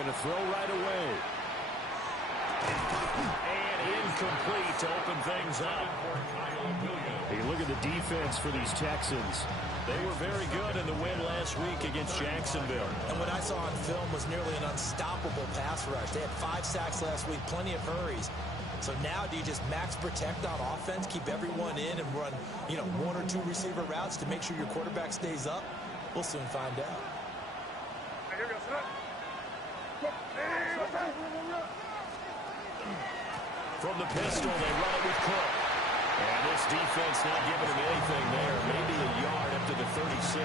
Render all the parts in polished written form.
going to throw right away. And incomplete to open things up. Hey, look at the defense for these Texans. They were very good in the win last week against Jacksonville. And what I saw on film was nearly an unstoppable pass rush. They had 5 sacks last week, plenty of hurries. So now do you just max protect on offense, keep everyone in and run, 1 or 2 receiver routes to make sure your quarterback stays up? We'll soon find out. From the pistol, they run it with Cook. And this defense not giving him anything there. Maybe a yard up to the 36.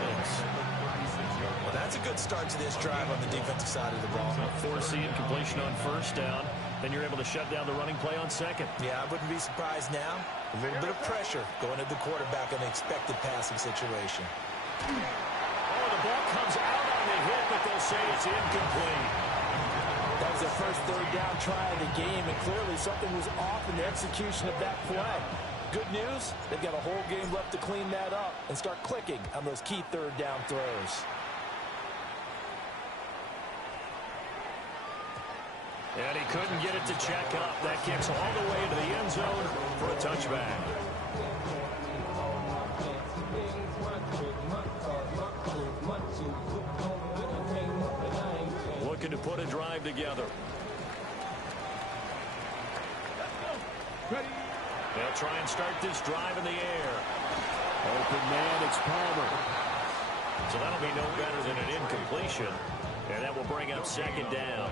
Well, that's a good start to this drive on the defensive side of the ball. Forcing completion on first down. Then you're able to shut down the running play on second. Yeah, I wouldn't be surprised now. A little bit of pressure going at the quarterback in an expected passing situation. Oh, the ball comes out on the hit, but they'll say it's incomplete. That was their first third down try of the game, and clearly something was off in the execution of that play. Good news, they've got a whole game left to clean that up and start clicking on those key third down throws. And he couldn't get it to check up. That kicks all the way to the end zone for a touchback. Looking to put a drive together. They'll try and start this drive in the air. Open man, it's Palmer. So that'll be no better than an incompletion. And that will bring up second down.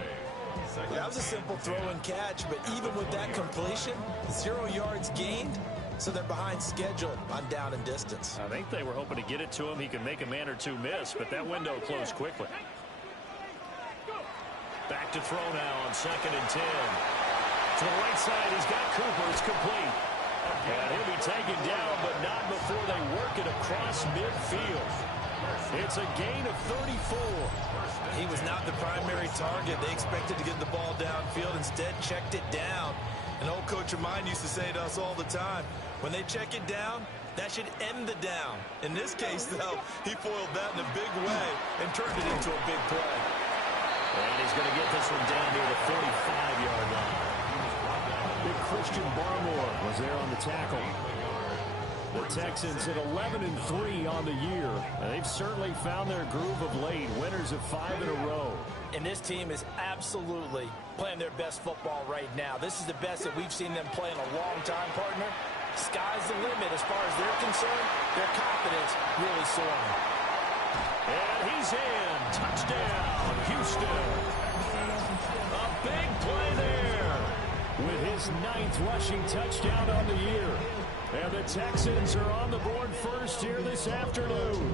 That was a simple throw and catch, but even with that completion, 0 yards gained, so they're behind schedule on down and distance. I think they were hoping to get it to him. He could make a man or two miss, but that window closed quickly. Back to throw now on 2nd and 10. To the right side, he's got Cooper. It's complete. And he'll be taken down, but not before they work it across midfield. It's a gain of 34. He was not the primary target. They expected to get the ball downfield. Instead, checked it down. An old coach of mine used to say to us all the time, when they check it down, that should end the down. In this case, though, he foiled that in a big way and turned it into a big play. And he's going to get this one down near the 45-yard line. Big Christian Barmore was there on the tackle. The Texans at 11-3 on the year. They've certainly found their groove of late. Winners of 5 in a row. And this team is absolutely playing their best football right now. This is the best that we've seen them play in a long time, partner. Sky's the limit as far as they're concerned. Their confidence really soaring. And he's in. Touchdown, Houston. A big play there. With his 9th rushing touchdown on the year. And the Texans are on the board first here this afternoon.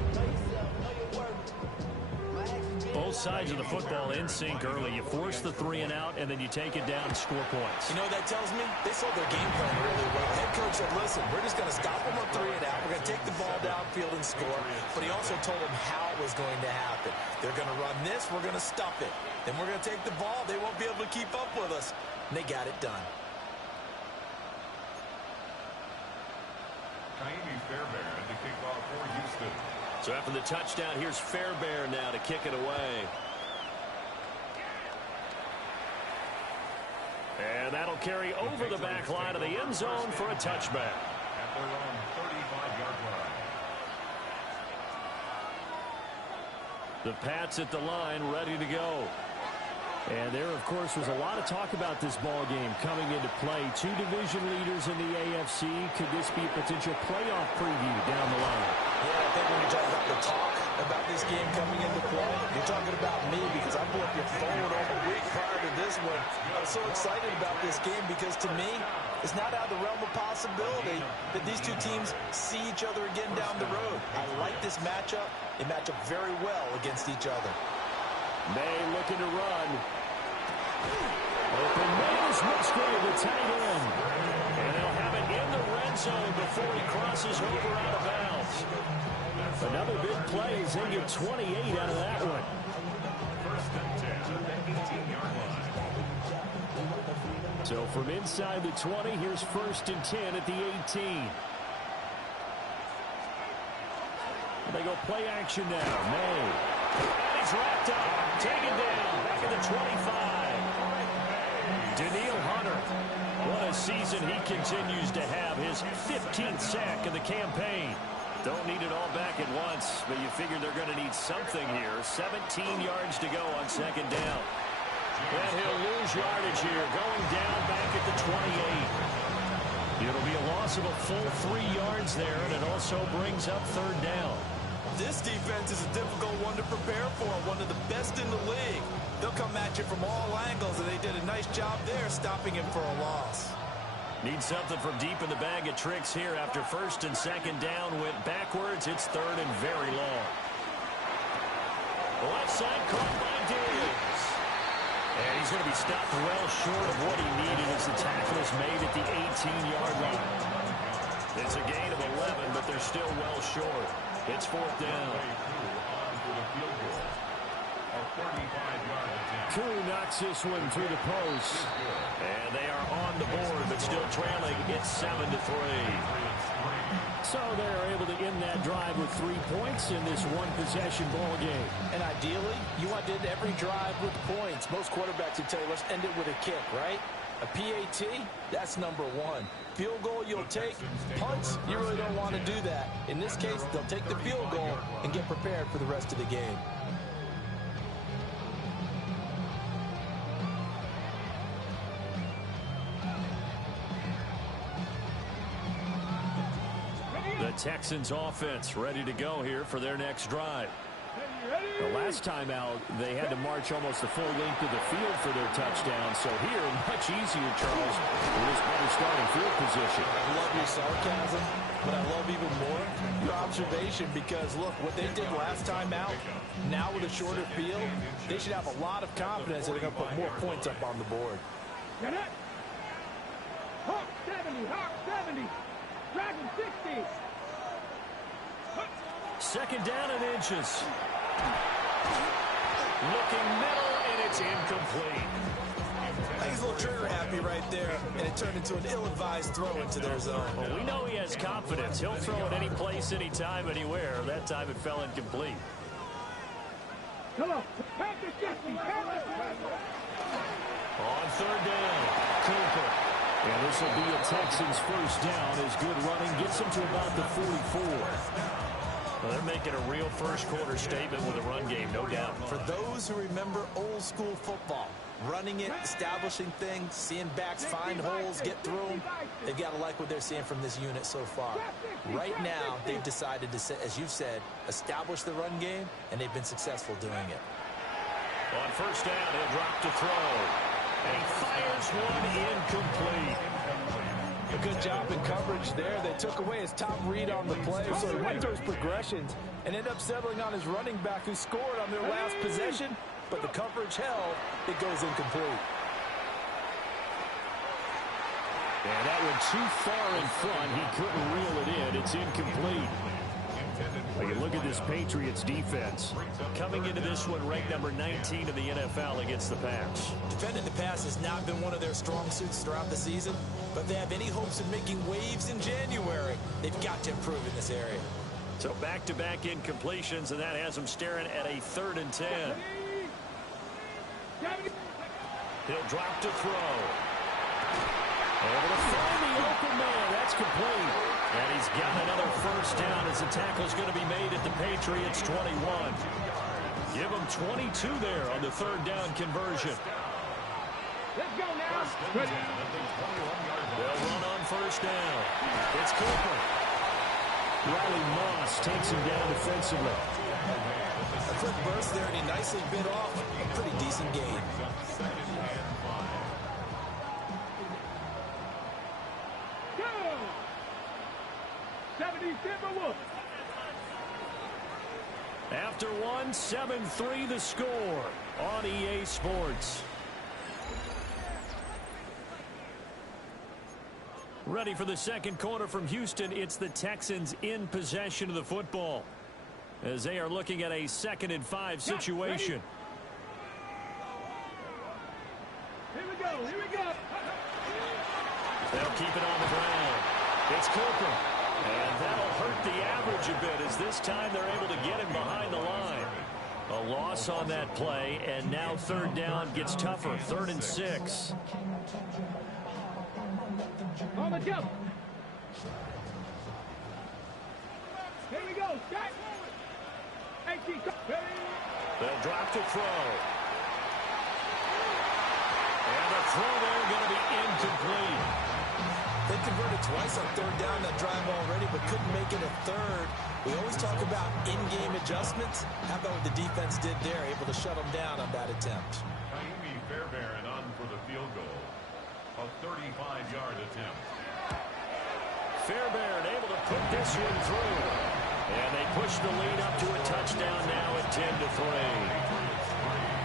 Both sides of the football in sync early. You force the 3 and out, and then you take it down and score points. You know what that tells me? They sold their game plan really well. Head coach said, listen, we're just going to stop them on 3 and out. We're going to take the ball downfield and score. But he also told them how it was going to happen. They're going to run this. We're going to stuff it. Then we're going to take the ball. They won't be able to keep up with us. And they got it done. Fairbairn to kick off for Houston. So after the touchdown, here's Fairbairn now to kick it away. And that'll carry over the back line of the end zone for a touchback. At their own 35-yard line. The Pats at the line, ready to go. And there, of course, was a lot of talk about this ball game coming into play. 2 division leaders in the AFC. Could this be a potential playoff preview down the line? Yeah, I think when you're talking about the talk about this game coming into play, you're talking about me because I blew up your phone over a week prior to this one. I was so excited about this game because to me, it's not out of the realm of possibility that these two teams see each other again down the road. I like this matchup. They match up very well against each other. May looking to run. Open man is Musgrave, the tight end. And they'll have it in the red zone before he crosses over out of bounds. Another big play as they get 28 out of that one. First and 10 at the 18-yard line. So from inside the 20, here's 1st and 10 at the 18. And they go play action now. May. he's wrapped up. Taken down. Back at the 25. Danielle Hunter. What a season he continues to have. His 15th sack of the campaign. Don't need it all back at once, but you figure they're going to need something here. 17 yards to go on second down. And he'll lose yardage here, going down back at the 28. It'll be a loss of a full 3 yards there, and it also brings up third down. This defense is a difficult one to prepare for, one of the best in the league. They'll come at you from all angles, and they did a nice job there stopping him for a loss. Need something from deep in the bag of tricks here after first and second down went backwards. It's third and very long. Left side caught by Diggs. And he's going to be stopped well short of what he needed as the tackle is made at the 18-yard line. It's a gain of 11, but they're still well short. It's fourth down. Koo knocks this one through the post. And they are on the board, but still trailing. It's 7-3. So they're able to end that drive with 3 points in this one-possession ball game. And ideally, you want to end every drive with points. Most quarterbacks would tell you, let's end it with a kick, right? A PAT, that's number one. Field goal you'll take. Punts, you really don't want to do that. In this case, they'll take the field goal and get prepared for the rest of the game. The Texans offense ready to go here for their next drive. The last time out, they had to march almost the full length of the field for their touchdown. So here, much easier, Charles, with this better starting field position. I love your sarcasm, but I love even more your observation because, look, what they did last time out, now with a shorter field, they should have a lot of confidence that they're going to put more points up on the board. Get it? Hawk 70, Hawk 70, Dragon 60. Second down and inches. Looking middle, and it's incomplete. I think he's a little trigger happy right there, and it turned into an ill-advised throw into their zone. Well, we know he has confidence. He'll throw it any place, anytime, anywhere. That time it fell incomplete. Come on, Panther 60, Panther 60. On third down, Cooper. And this will be a Texans first down as good running gets them to about the 44. Well, they're making a real first-quarter statement with a run game, no doubt. For those who remember old-school football, running it, establishing things, seeing backs find holes, get through them, they've got to like what they're seeing from this unit so far. Right now, they've decided to, as you've said, establish the run game, and they've been successful doing it. On first down, he'll drop to throw. And he fires one incomplete. A good job in coverage there. They took away his top read on the play, so he went through his progressions and ended up settling on his running back who scored on their last possession, but the coverage held. It goes incomplete. And that one too far in front. He couldn't reel it in. It's incomplete. Well, you look at this Patriots defense. Coming into this one ranked number 19 in the NFL against the pass. Defending the pass has not been one of their strong suits throughout the season, but they have any hopes of making waves in January. They've got to improve in this area. So back-to-back incompletions, and that has them staring at a 3rd and 10. He'll drop to throw. Able to find the open man. That's complete. And he's got another first down as the tackle's going to be made at the Patriots 21. Give him 22 there on the 3rd down conversion. Let's go now. They'll run on first down. It's Cooper. Riley Moss takes him down defensively. A quick burst there, and he nicely bit off a pretty decent gain. Go! 70 Timberwolves. After one, 7-3 the score on EA Sports. Ready for the second quarter from Houston. It's the Texans in possession of the football as they are looking at a 2nd and 5 situation. Here we go, here we go. They'll keep it on the ground. It's Cooper. And that'll hurt the average a bit as this time they're able to get him behind the line. A loss on that play, and now third down gets tougher. 3rd and 6. On the jump. Here we go. Start. They'll drop to throw. And the throw there going to be incomplete. They converted twice on 3rd down that drive already, but couldn't make it a 3rd. We always talk about in-game adjustments. How about what the defense did there, able to shut them down on that attempt? Ka'imi Fairbairn on for the field goal. A 35-yard attempt. Fairbairn able to put this one through. And they push the lead up to a touchdown now at 10-3.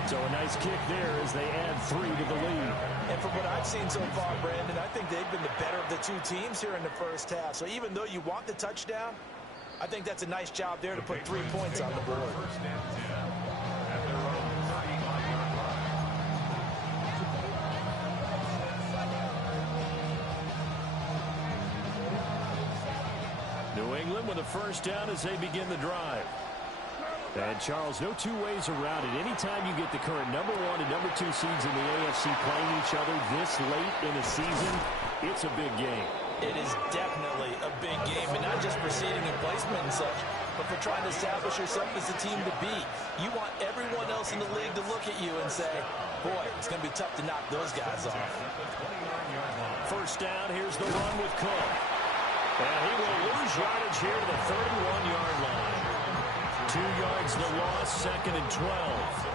So a nice kick there as they add 3 to the lead. And from what I've seen so far, Brandon, I think they've been the better of the two teams here in the first half. So even though you want the touchdown, I think that's a nice job there to put 3 points on the board. First and 10 at their own 35-yard line. New England with a first down as they begin the drive. And, Charles, no two ways around it. Anytime you get the current #1 and #2 seeds in the AFC playing each other this late in a season, it's a big game. It is definitely a big game, and not just for seeding and placement and such, but for trying to establish yourself as the team to beat. You want everyone else in the league to look at you and say, boy, it's going to be tough to knock those guys off. First down, here's the run with Cook. And he will lose yardage here to the 31-yard line. 2 yards the loss, 2nd and 12.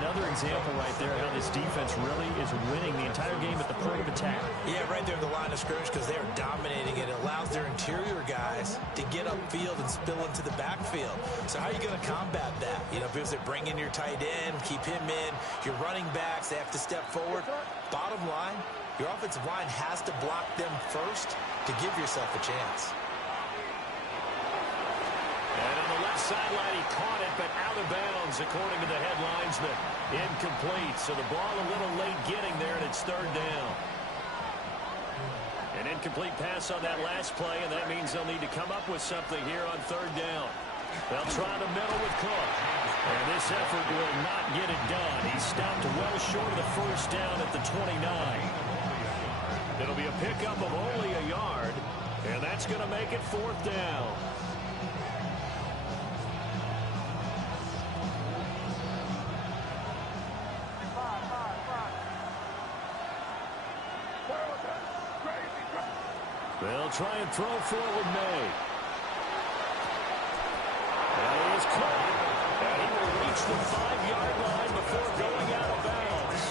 Another example right there how this defense really is winning the entire game at the point of attack. Yeah, right there at the line of scrimmage because they are dominating it. It allows their interior guys to get upfield and spill into the backfield. So how are you going to combat that? You know, because they bring in your tight end, keep him in, your running backs, they have to step forward. Bottom line, your offensive line has to block them first to give yourself a chance. And on the left sideline, he caught it, but out of bounds, according to the headlines. But incomplete, so the ball a little late getting there, and it's 3rd down. An incomplete pass on that last play, and that means they'll need to come up with something here on 3rd down. They'll try the middle with Cook. And this effort will not get it done. He stopped well short of the first down at the 29. It'll be a pickup of only a yard, and that's going to make it 4th down. They'll try and throw forward May. And he is caught. And he will reach the 5-yard line before going out of bounds.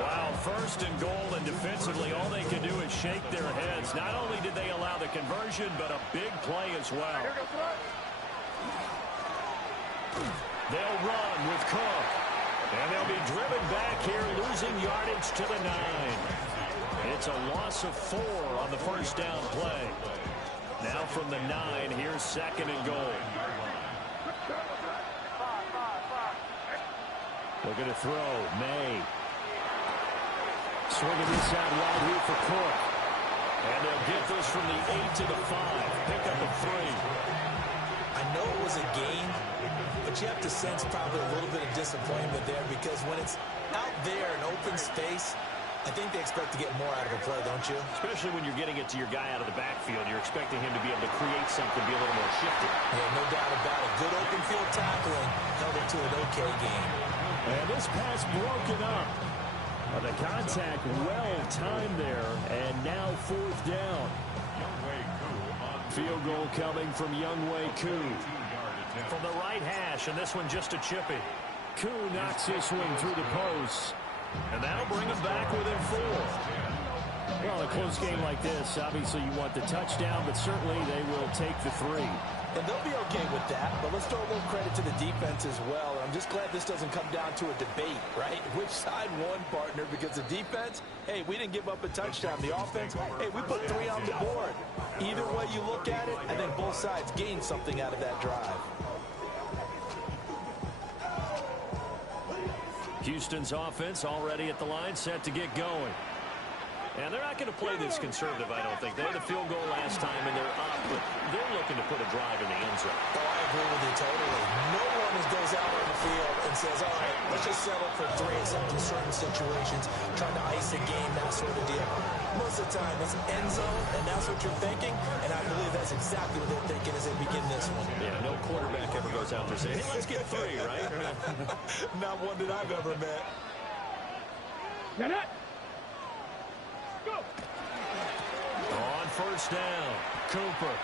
Wow, 1st and goal, and defensively all they can do is shake their heads. Not only did they allow the conversion, but a big play as well. They'll run with Cook. And they'll be driven back here, losing yardage to the 9. It's a loss of 4 on the first down play. Now from the 9, here's 2nd and goal. Looking to throw, May. Swinging this out wide here for Cook. And they'll get this from the 8 to the 5. Pick up a 3. I know it was a game, but you have to sense probably a little bit of disappointment there because when it's out there in open space, I think they expect to get more out of a play, don't you? Especially when you're getting it to your guy out of the backfield. You're expecting him to be able to create something, be a little more shifted. Yeah, no doubt about it. Good open field tackling held it to an okay game. And this pass broken up. The contact well timed there, and now 4th down. Field goal coming from Younghoe Koo. From the right hash, and this one just a chippy. Koo knocks this one through the post. And that'll bring them back within 4. Well, a close game like this, obviously you want the touchdown, but certainly they will take the 3. And they'll be okay with that, but let's throw a little credit to the defense as well. And I'm just glad this doesn't come down to a debate, right? Which side won, partner? Because the defense, hey, we didn't give up a touchdown. The offense, hey, we put 3 on the board. Either way you look at it, I think both sides gained something out of that drive. Houston's offense already at the line, set to get going. And they're not going to play this conservative, I don't think. They had the field goal last time, and they're up, but they're looking to put a drive in the end zone. Oh, I agree with you totally. No one goes out on the field and says, all right, let's just settle for 3 in some certain situations, trying to ice a game, that sort of deal. Most of the time, it's end zone, and that's what you're thinking, and I believe that's exactly what they're thinking as they begin this one. Yeah, no quarterback ever goes out there saying, hey, let's get 3, right? Not one that I've ever met. Get it. Go. On first down, Cooper.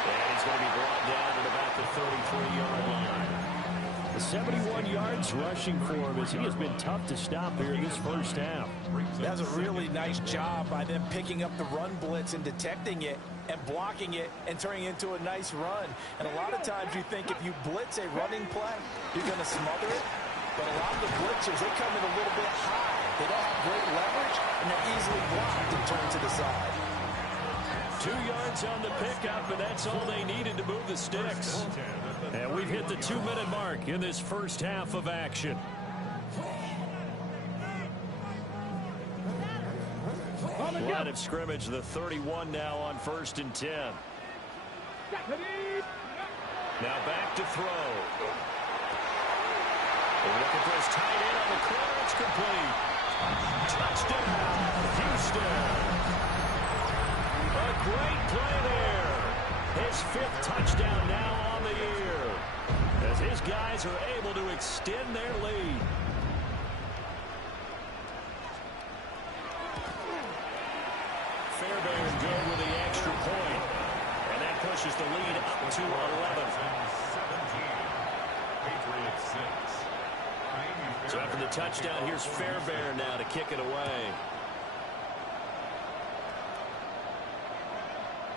And he's going to be brought down at about the 33-yard line. The 71 yards rushing for him as he has been tough to stop here in this first half. That was a really nice job by them picking up the run blitz and detecting it and blocking it and turning it into a nice run. And a lot of times you think if you blitz a running play, you're going to smother it. But a lot of the blitzers, they come in a little bit high. They don't have great leverage, and they're easily blocked and turned to the side. 2 yards on the pickup, and that's all they needed to move the sticks. And we've hit the 2-minute mark in this first half of action. Line of scrimmage, the 31 now on 1st and 10. Now back to throw. Looking for his tight end on the corner. It's complete. Touchdown, Houston. A great play there. His 5th touchdown now on the year, as his guys are able to extend their lead. Fairbairn good with the extra point, and that pushes the lead up to 11. Patriots 6. So after the touchdown, here's Fairbairn now to kick it away.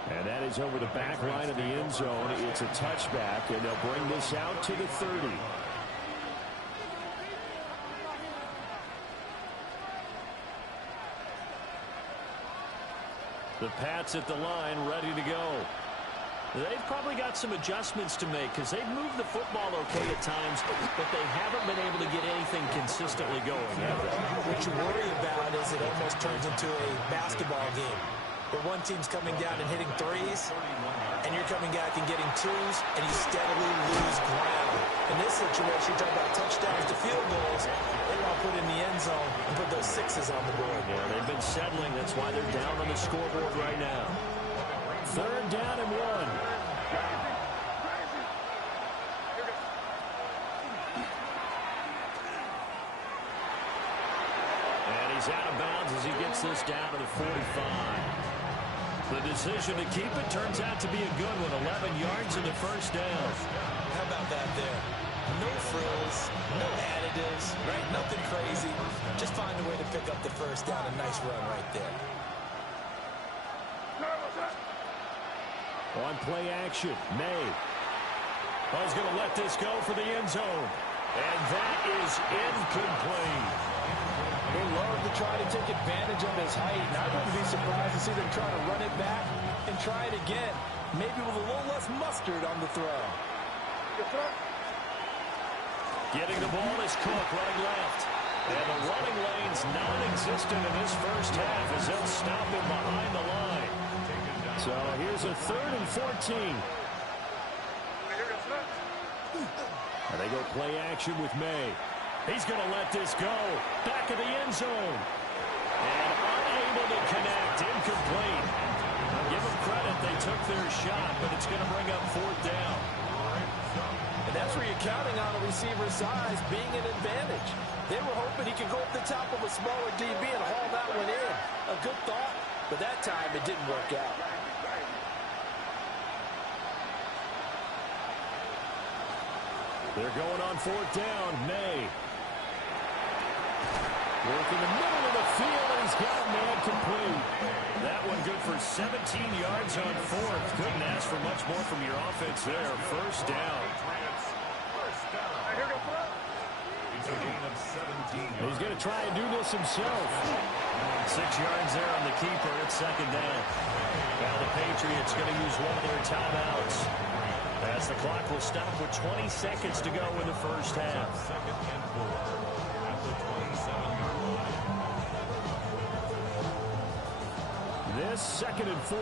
And that is over the back line of the end zone. It's a touchback, and they'll bring this out to the 30. The Pats at the line, ready to go. They've probably got some adjustments to make because they've moved the football okay at times, but they haven't been able to get anything consistently going. What you worry about is it almost turns into a basketball game where one team's coming down and hitting threes, and you're coming back and getting twos, and you steadily lose ground. In this situation, you're talking about touchdowns to field goals. They want to put in the end zone and put those 6s on the board. Yeah, they've been settling. That's why they're down on the scoreboard right now. 3rd down and 1. And he's out of bounds as he gets this down to the 45. The decision to keep it turns out to be a good one. 11 yards in the first down. How about that there? No frills, no additives, right? Nothing crazy. Just find a way to pick up the first down. A nice run right there. On play action, May. He's going to let this go for the end zone. And that is incomplete. They love to try to take advantage of his height, and I wouldn't be surprised to see them try to run it back and try it again, maybe with a little less mustard on the throw. Getting the ball is Cook running left. And the running lane's non-existent in this first half as they'll stop him behind the line. So here's a 3rd and 14. And they go play action with May. He's going to let this go. Back of the end zone. And unable to connect. Incomplete. I'll give them credit. They took their shot, but it's going to bring up 4th down. And that's where you're counting on a receiver's size being an advantage. They were hoping he could go up the top of a smaller DB and haul that one in. A good thought, but that time it didn't work out. They're going on 4th down. May. Working the middle of the field, and he's got a man complete. That one good for 17 yards on 4th. Couldn't ask for much more from your offense there. First down. He's going to try and do this himself. 6 yards there on the keeper. It's 2nd down. Now the Patriots going to use one of their timeouts, as the clock will stop with 20 seconds to go in the first half. this, 2nd and 4.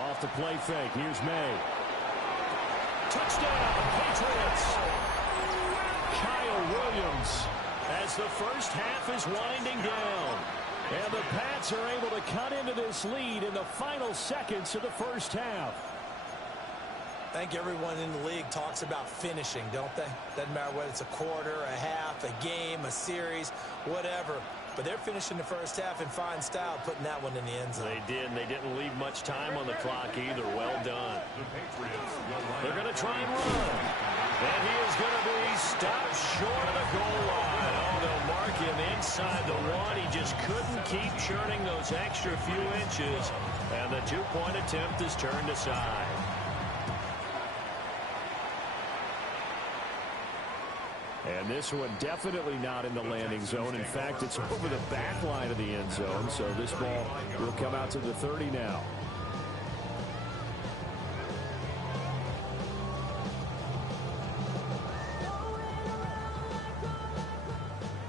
Off the play fake. Here's May. Touchdown, Patriots. Kyle Williams as the first half is winding down. And the Pats are able to cut into this lead in the final seconds of the first half. I think everyone in the league talks about finishing, don't they? Doesn't matter whether it's a quarter, a half, a game, a series, whatever. But they're finishing the first half in fine style, putting that one in the end zone. They did, and they didn't leave much time on the clock either. Well done. They're going to try and run. And he is going to be stopped short of the goal line. Oh, they'll mark him inside the one. He just couldn't keep churning those extra few inches. And the two-point attempt is turned aside. And this one definitely not in the landing zone. In fact, it's over the back line of the end zone. So this ball will come out to the 30 now.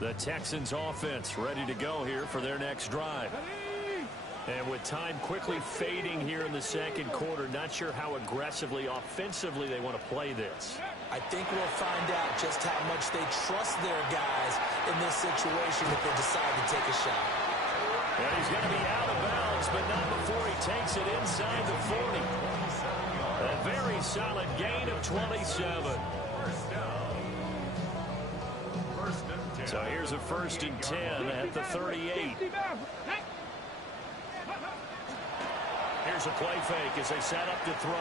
The Texans offense ready to go here for their next drive. And with time quickly fading here in the second quarter, not sure how aggressively, offensively they want to play this. I think we'll find out just how much they trust their guys in this situation if they decide to take a shot. And he's going to be out of bounds, but not before he takes it inside the 40. A very solid gain of 27. So here's a 1st and 10 at the 38. Here's a play fake as they set up to throw.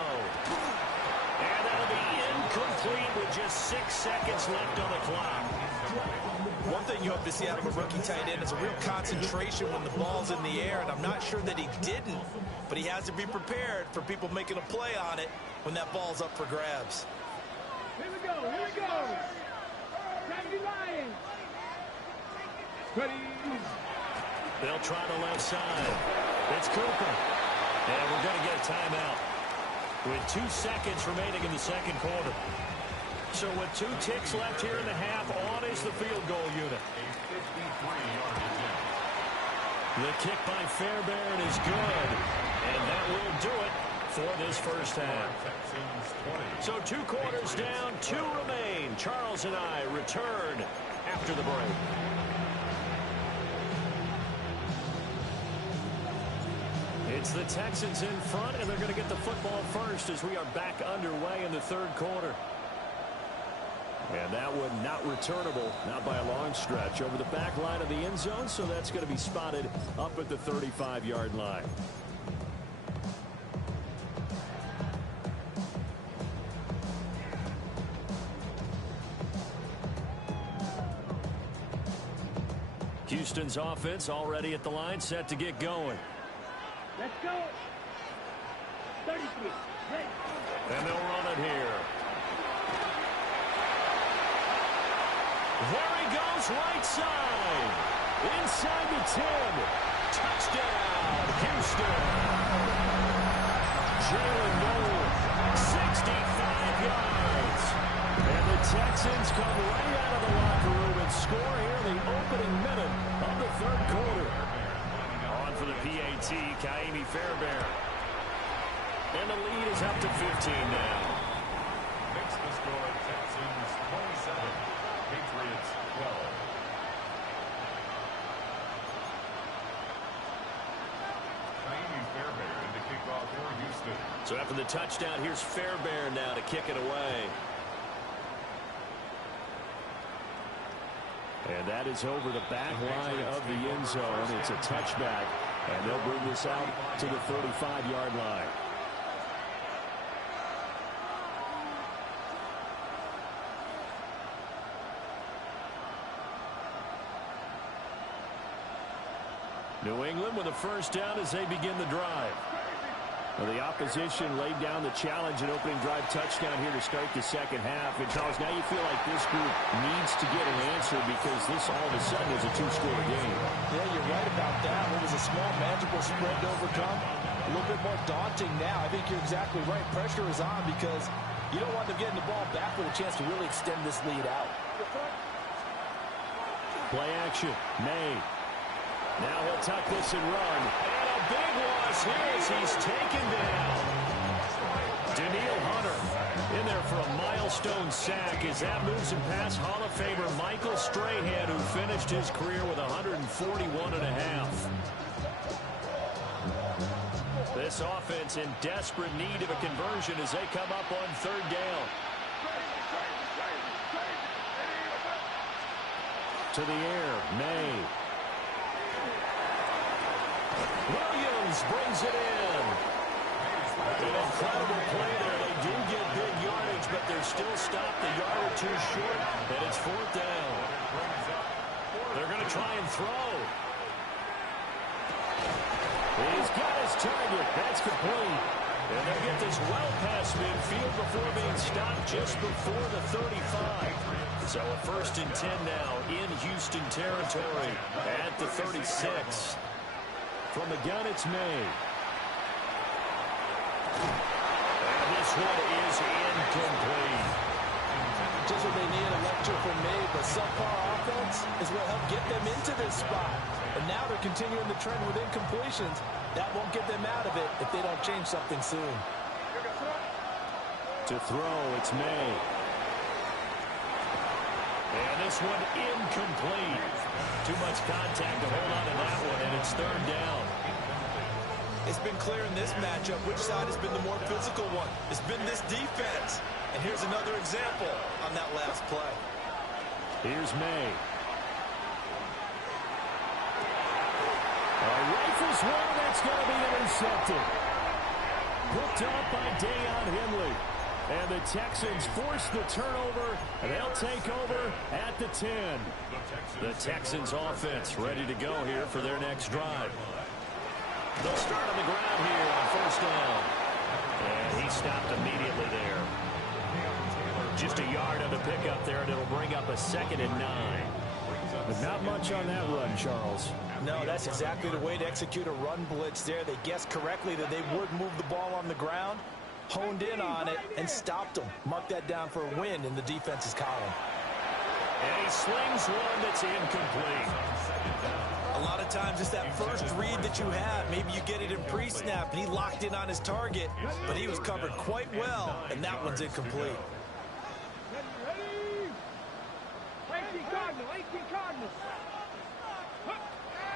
And that'll be incomplete with just 6 seconds left on the clock. One thing you hope to see out of a rookie tight end is a real concentration when the ball's in the air, and I'm not sure that he didn't, but he has to be prepared for people making a play on it when that ball's up for grabs. Here we go, here we go. Randy Lions. Ready. They'll try the left side. It's Cooper. And we're going to get a timeout with 2 seconds remaining in the second quarter. So with 2 ticks left here in the half, on is the field goal unit. The kick by Fairbairn is good. And that will do it for this first half. So 2 quarters down, 2 remain. Charles and I return after the break. It's the Texans in front, and they're going to get the football first as we are back underway in the third quarter. And that one not returnable, not by a long stretch, over the back line of the end zone, so that's going to be spotted up at the 35-yard line. Houston's offense already at the line, set to get going. Let's go. 33. Hey. And they'll run it here. There he goes, right side. Inside the 10. Touchdown, Houston. Jalen Noel, 65 yards. And the Texans come right out of the locker room and score here in the opening minute of the third quarter. On for the PAT, Ka'imi Fairbairn. And the lead is up to 15 now. Makes the score Texans 27, Patriots 12. Ka'imi Fairbairn to kick off for Houston. So after the touchdown, here's Fairbairn now to kick it away. And that is over the back line of the end zone. It's a touchback, and they'll bring this out to the 35-yard line. New England with a first down as they begin the drive. Well, the opposition laid down the challenge and opening drive touchdown here to start the second half. And Charles, now you feel like this group needs to get an answer because this all of a sudden is a 2-score game. Yeah, you're right about that. It was a small, manageable spread to overcome. A little bit more daunting now. I think you're exactly right. Pressure is on because you don't want them getting the ball back with a chance to really extend this lead out. Play action. May Now he'll tuck this and run. And a big loss here as he's taken down. Danielle Hunter in there for a milestone sack as that moves him past Hall of Famer Michael Strahan, who finished his career with 141.5. This offense in desperate need of a conversion as they come up on third down. To the air, May. Williams brings it in. An incredible play there. They do get big yardage, but they're still stopped a yard or two short, and it's fourth down. They're going to try and throw. He's got his target. That's complete. And they'll get this well past midfield before being stopped just before the 35. So a 1st and 10 now in Houston territory at the 36. From the gun, it's May. And this one is incomplete. Just what they need, a lecture from May, but subpar offense is what helped get them into this spot. And now they're continuing the trend with incompletions. That won't get them out of it if they don't change something soon. To throw, it's May. And this one incomplete. Too much contact to hold on to that one, and it's third down. It's been clear in this matchup which side has been the more physical one. It's been this defense. And here's another example on that last play. Here's May. Rifles one that's going to be intercepted. Hooked up by Deion Henley. And the Texans force the turnover, and they'll take over at the 10. The Texans offense ready to go here for their next drive. They'll start on the ground here on first down. And he stopped immediately there. Just a yard on the pickup there, and it'll bring up a 2nd and 9. But not much on that run, Charles. No, that's exactly the way to execute a run blitz there. They guessed correctly that they would move the ball on the ground, honed in on it, and stopped them. Mark that down for a win in the defense's column. And he slings one that's incomplete. A lot of times it's that first read that you have. Maybe you get it in pre-snap, and he locked in on his target, but he was covered quite well, and that one's incomplete.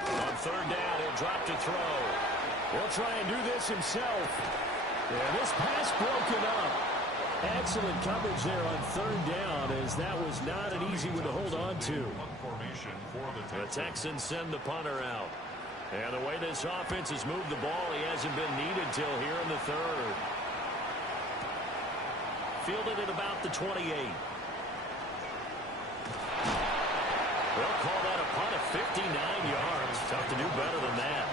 On third down, he'll drop to throw. He'll try and do this himself. And this pass broken up. Excellent coverage there on third down, as that was not an easy one to hold on to. The Texans send the punter out. And the way this offense has moved the ball, he hasn't been needed till here in the third. Fielded at about the 28. They'll call that a punt of 59 yards. Tough to do better than that.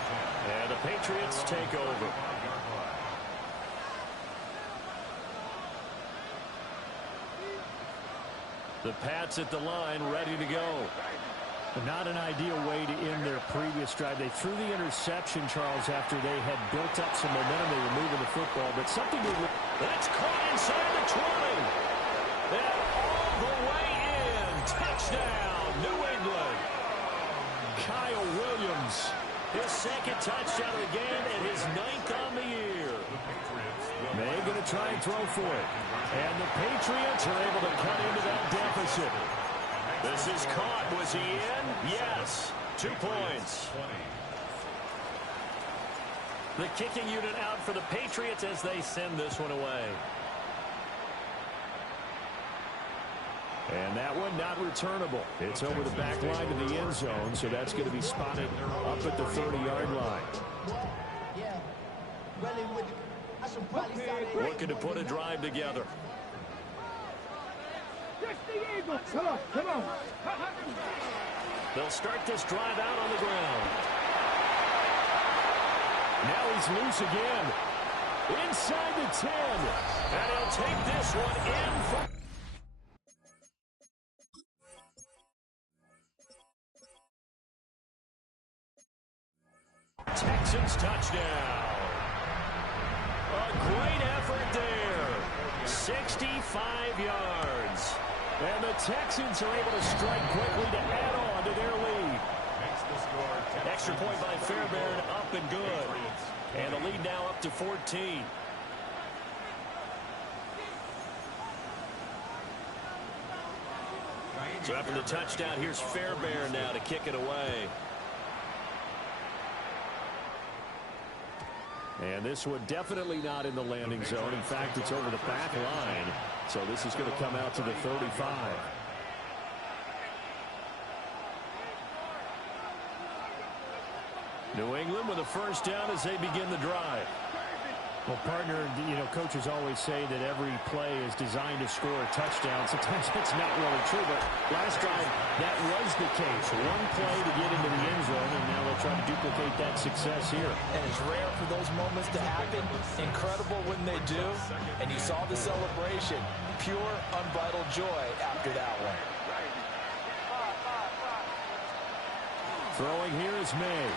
And the Patriots take over. The Pats at the line, ready to go. Not an ideal way to end their previous drive. They threw the interception, Charles, after they had built up some momentum. They were moving the football, but something that's caught inside the 20. And all the way in. Touchdown, New England. Kyle Williams, his 2nd touchdown of the game and his 9th on the year. May going to try and throw for it. And the Patriots are able to cut into that deficit. This is caught. Was he in? Yes. 2 points. The kicking unit out for the Patriots as they send this one away. And that one not returnable. It's over the back line to the end zone, so that's going to be spotted up at the 30-yard line. Looking to put a drive together. Come on, come on. They'll start this drive out on the ground. Now he's loose again. Inside the 10. And he'll take this one in for... Texans touchdown. A great effort there. 65 yards. And the Texans are able to strike quickly to add on to their lead. Extra point by Fairbairn, up and good. And the lead now up to 14. So after the touchdown, here's Fairbairn now to kick it away. And this one definitely not in the landing zone. In fact, it's over the back line. So this is going to come out to the 35. New England with a first down as they begin the drive. Well, partner, coaches always say that every play is designed to score a touchdown. Sometimes that's not really true, but last drive, that was the case. One play to get into the end zone, and now they'll try to duplicate that success here. And it's rare for those moments to happen. Incredible when they do. And you saw the celebration. Pure, unbridled joy after that one. Throwing here is May.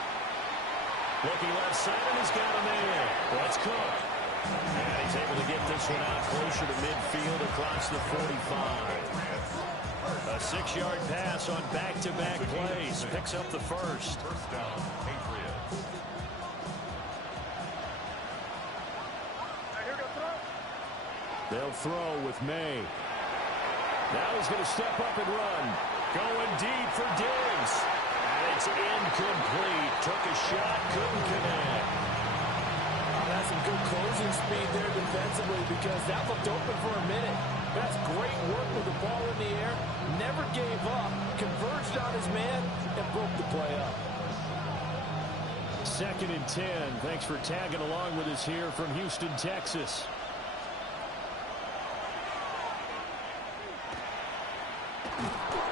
Looking left side, and he's got a man. That's Cook. And he's able to get this one out closer to midfield across the 45. A 6-yard pass on back-to-back plays. Picks up the first. First down, Patriots. They'll throw with May. Now he's going to step up and run. Going deep for Diggs. And it's incomplete. Took a shot, couldn't connect. That's some good closing speed there defensively because that looked open for a minute. That's great work with the ball in the air. Never gave up. Converged on his man and broke the play up. 2nd and 10. Thanks for tagging along with us here from Houston, Texas.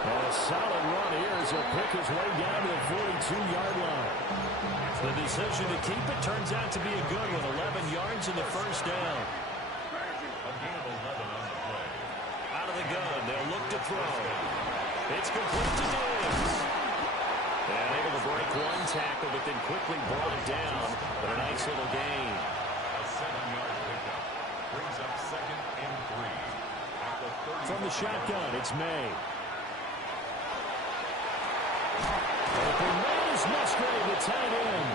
And a solid run here as he'll pick his way down to the 42-yard line. The decision to keep it turns out to be a good one. 11 yards in the first down. A gain of 11 on the play. Out of the gun, they'll look to throw. It's complete to Diggs. And able to break one tackle, but then quickly brought down. But a nice little gain. A 7-yard pickup. Brings up 2nd and 3. At the 30. From the shotgun, it's May. Musgrave, the tight end.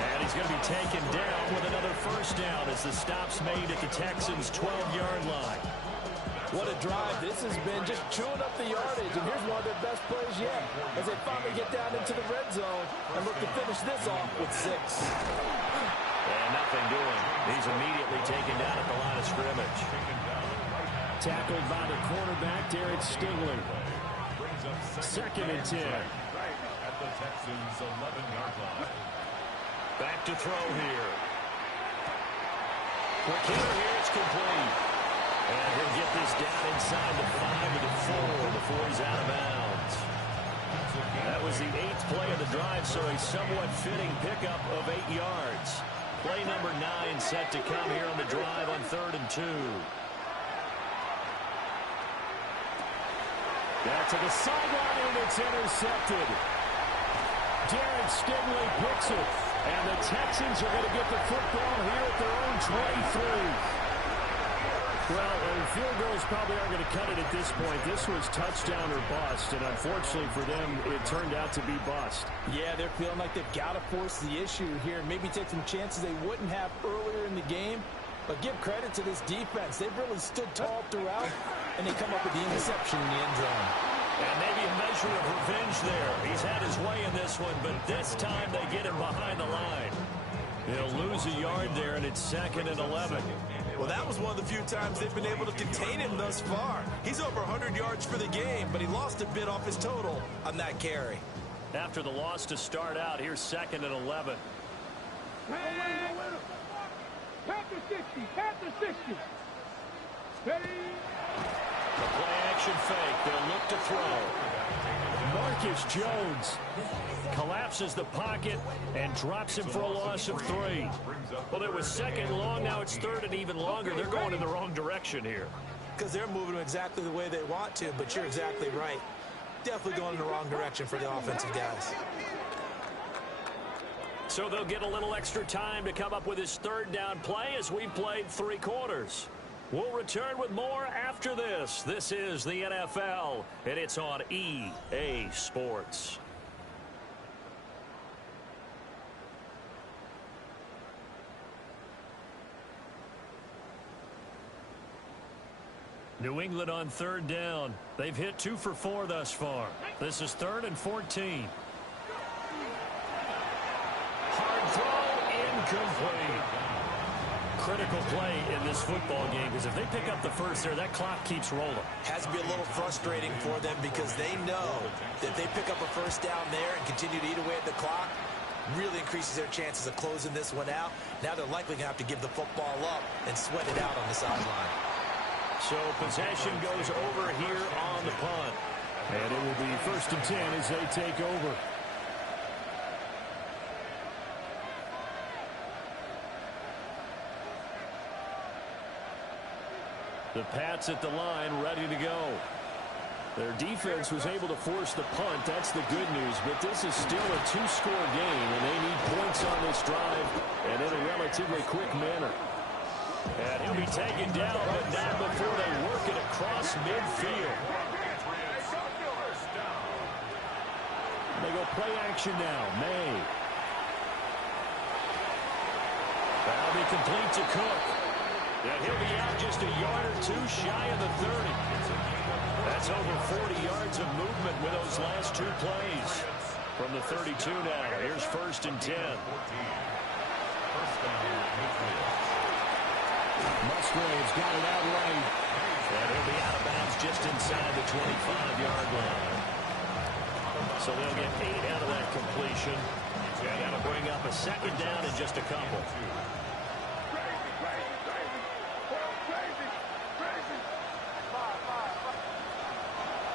And he's going to be taken down with another first down as the stop's made at the Texans' 12-yard line. What a drive this has been, just chewing up the yardage. And here's one of their best plays yet as they finally get down into the red zone and look to finish this off with 6. And nothing doing. He's immediately taken down at the line of scrimmage. Tackled by the cornerback, Derek Stingley. 2nd and 10. At the Texans' 11-yard line. Back to throw here. McKinnon here, it's complete. And he'll get this down inside the 5 to the 4 before he's out of bounds. That was the 8th play of the drive, so a somewhat fitting pickup of 8 yards. Play number 9 set to come here on the drive on 3rd and 2. Back to the sideline, and it's intercepted. Derek Stingley picks it, and the Texans are going to get the football here at their own 23. Well, field goals probably aren't going to cut it at this point. This was touchdown or bust, and unfortunately for them, it turned out to be bust. Yeah, they're feeling like they've got to force the issue here and maybe take some chances they wouldn't have earlier in the game. But give credit to this defense. They've really stood tall throughout, and they come up with the interception in the end zone. And maybe a measure of revenge there. He's had his way in this one, but this time they get him behind the line. They'll lose a yard there, and it's 2nd and 11. Well, that was one of the few times they've been able to contain him thus far. He's over 100 yards for the game, but he lost a bit off his total on that carry. After the loss to start out, here's 2nd and 11. Pat the 60, pat the 60. Steady. The play-action fake. They'll look to throw. Marcus Jones collapses the pocket and drops him for a loss of 3. Well, it was 2nd long. Now it's 3rd and even longer. They're going in the wrong direction here. Because they're moving exactly the way they want to, but you're exactly right. Definitely going in the wrong direction for the offensive guys. So they'll get a little extra time to come up with his 3rd down play as we played 3 quarters. We'll return with more after this. This is the NFL, and it's on EA Sports. New England on third down. They've hit 2 for 4 thus far. This is 3rd and 14. Hard throw, incomplete. Critical play in this football game, because if they pick up the first there, that clock keeps rolling. Has to be a little frustrating for them because they know that if they pick up a first down there and continue to eat away at the clock, really increases their chances of closing this one out. Now they're likely going to have to give the football up and sweat it out on the sideline. So possession goes over here on the punt. And it will be 1st and 10 as they take over. The Pats at the line, ready to go. Their defense was able to force the punt. That's the good news. But this is still a 2-score game, and they need points on this drive, and in a relatively quick manner. And he'll be taken down, but not before they work it across midfield. They go play action now. May. That'll be complete to Cook. And he'll be out just a yard or 2 shy of the 30. That's over 40 yards of movement with those last 2 plays. From the 32 now, here's 1st and 10. Musgrave's got it out right. And he'll be out of bounds just inside the 25-yard line. So they'll get 8 out of that completion. And that'll bring up a 2nd down in just a couple.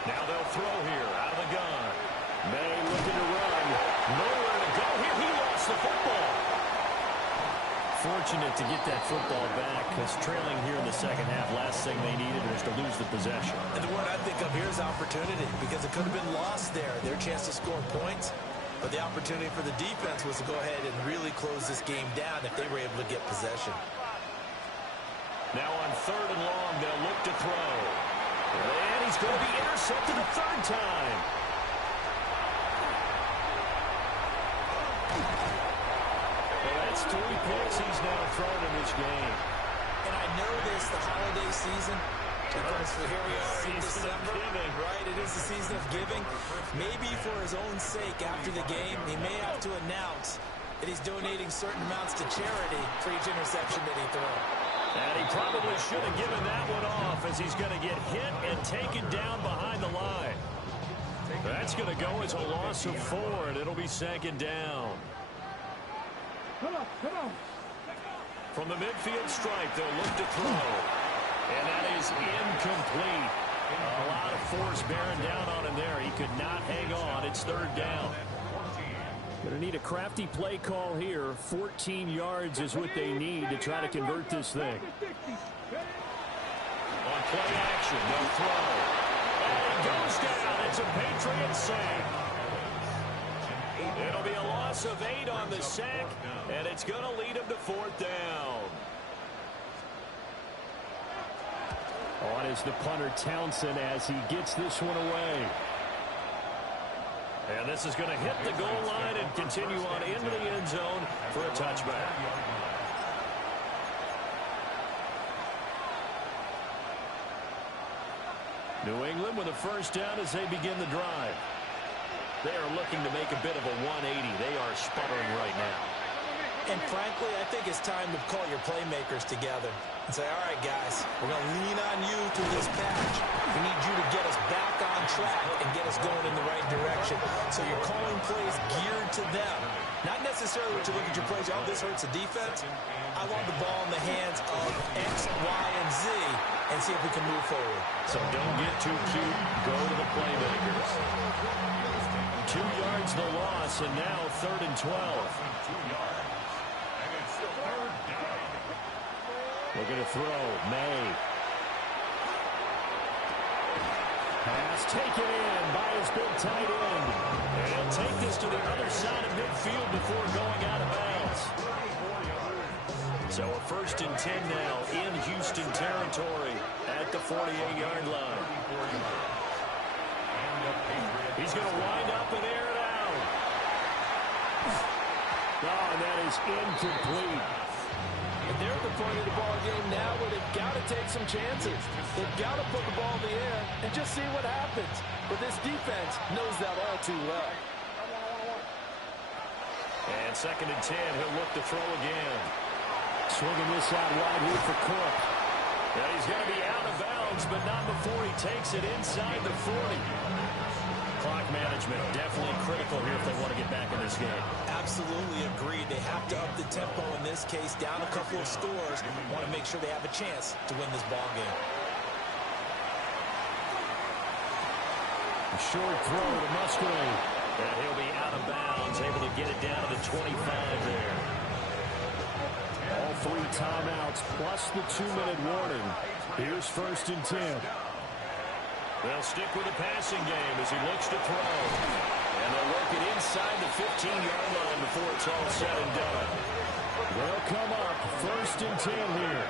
Now they'll throw here out of the gun. May looking to run. Nowhere to go here. He lost the football. Fortunate to get that football back, because trailing here in the second half, last thing they needed was to lose the possession. And the word I think of here is opportunity, because it could have been lost there. Their chance to score points. But the opportunity for the defense was to go ahead and really close this game down if they were able to get possession. Now on 3rd and long, they'll look to throw. And he's going to be intercepted a 3rd time. Well, that's 3 picks he's now thrown in this game. And I know this, the holiday season, because here we are in December, right? It is the season of giving. Maybe for his own sake after the game, he may have to announce that he's donating certain amounts to charity for each interception that he throws. And he probably should have given that one off, as he's going to get hit and taken down behind the line. That's going to go as a loss of 4, and it'll be 2nd down. Come on. From the midfield stripe, they'll look to throw. And that is incomplete. A lot of force bearing down on him there. He could not hang on. It's 3rd down. Going to need a crafty play call here. 14 yards is what they need to try to convert this thing. On play action, they'll throw. And it goes down. It's a Patriot sack. It'll be a loss of 8 on the sack, and it's going to lead him to 4th down. On is the punter Townsend as he gets this one away. And this is going to hit the goal line and continue on into the end zone for a touchback. New England with a 1st down as they begin the drive. They are looking to make a bit of a 180. They are sputtering right now. And frankly, I think it's time to call your playmakers together and say, all right, guys, we're going to lean on you through this patch. We need you to get us back on track and get us going in the right direction. So you're calling plays geared to them. Not necessarily what you look at your plays, oh, this hurts the defense. I want the ball in the hands of X, Y, and Z and see if we can move forward. So don't get too cute. Go to the playmakers. 2 yards the loss, and now 3rd and 12. Looking to throw. May. Pass taken in by his big tight end. And he'll take this to the other side of midfield before going out of bounds. So a 1st and 10 now in Houston territory at the 48-yard line. He's going to wind up and air it out. Oh, and that is incomplete. And there are the point in the ball game now where they've got to take some chances. They've got to put the ball in the air and just see what happens. But this defense knows that all too well. And 2nd and 10, he'll look to throw again. Swinging this out wide here for Cook. Yeah, he's going to be out of bounds, but not before he takes it inside the 40. Clock management definitely critical here if they want to get back in this game. Absolutely agreed. They have to up the tempo in this case, down a couple of scores. Want to make sure they have a chance to win this ball game. A short throw to Musgrave. And he'll be out of bounds, able to get it down to the 25 there. All 3 timeouts plus the 2-minute warning. Here's 1st and 10. They'll stick with the passing game as he looks to throw. And they'll work it inside the 15-yard line before it's all said and done. They'll come up 1st and 10 here.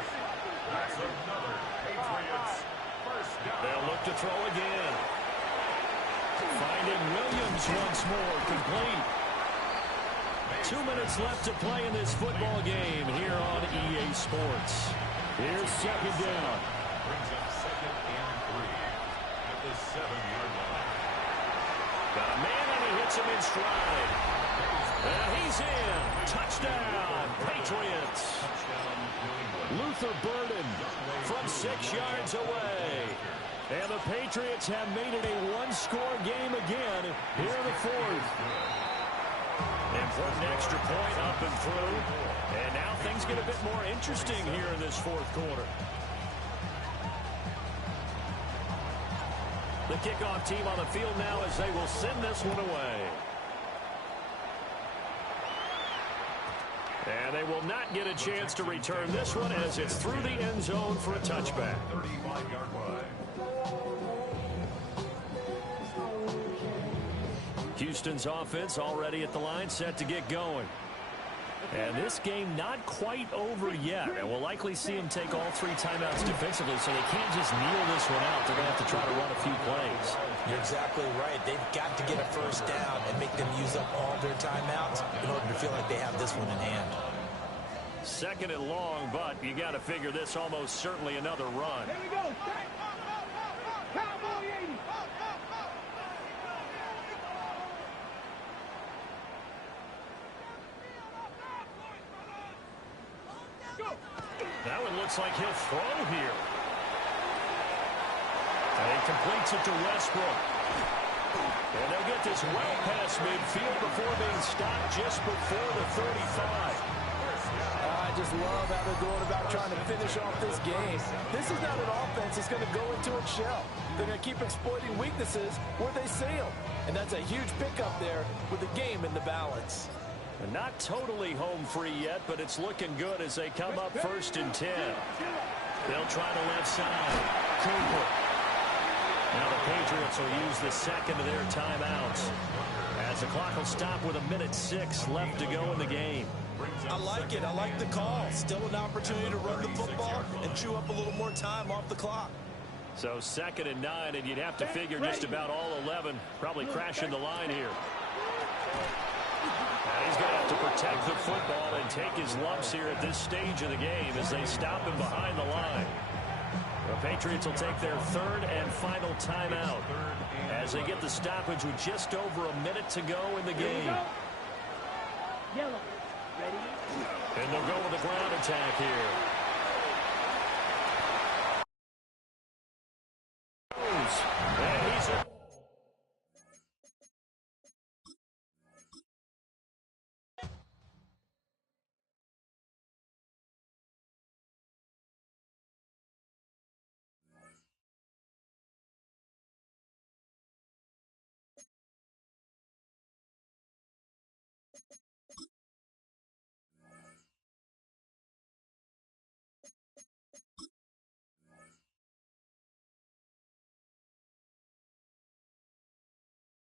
They'll look to throw again. Finding Williams once more, complete. 2 minutes left to play in this football game here on EA Sports. Here's 2nd down. Brings up 2nd and 3 at the 7-yard line. Got a man and he hits him in stride. And he's in. Touchdown, Patriots. Luther Burden From 6 yards away. And the Patriots have made it a 1-score game again here in the 4th. Important extra point up and through. And now things get a bit more interesting here in this 4th quarter. The kickoff team on the field now as they will send this one away. And they will not get a chance to return this one as it's through the end zone for a touchback. 35-yard line. Houston's offense already at the line, set to get going. And this game not quite over yet. And we'll likely see them take all 3 timeouts defensively, so they can't just kneel this one out. They're going to have to try to run a few plays. You're exactly right. They've got to get a 1st down and make them use up all their timeouts in order to feel like they have this one in hand. 2nd and long, but you got to figure this almost certainly another run. Here we go. Cowboy 80. That one looks like he'll throw here. And he completes it to Westbrook. And they'll get this well past midfield before being stopped just before the 35. I just love how they're going about trying to finish off this game. This is not an offense that's going to go into its shell. They're going to keep exploiting weaknesses where they see them. And that's a huge pickup there with the game in the balance. And not totally home free yet, but it's looking good as they come up 1st and 10. They'll try the left side. Cooper. Now the Patriots will use the 2nd of their timeouts as the clock will stop with 1:06 left to go in the game. I like it. I like the call. Still an opportunity to run the football and chew up a little more time off the clock. So 2nd and 9, and you'd have to figure just about all 11 probably crashing the line here. And he's going to have to protect the football and take his lumps here at this stage of the game as they stop him behind the line. The Patriots will take their 3rd and final timeout as they get the stoppage with just over a minute to go in the game. Yellow. Ready? And they'll go with the ground attack here.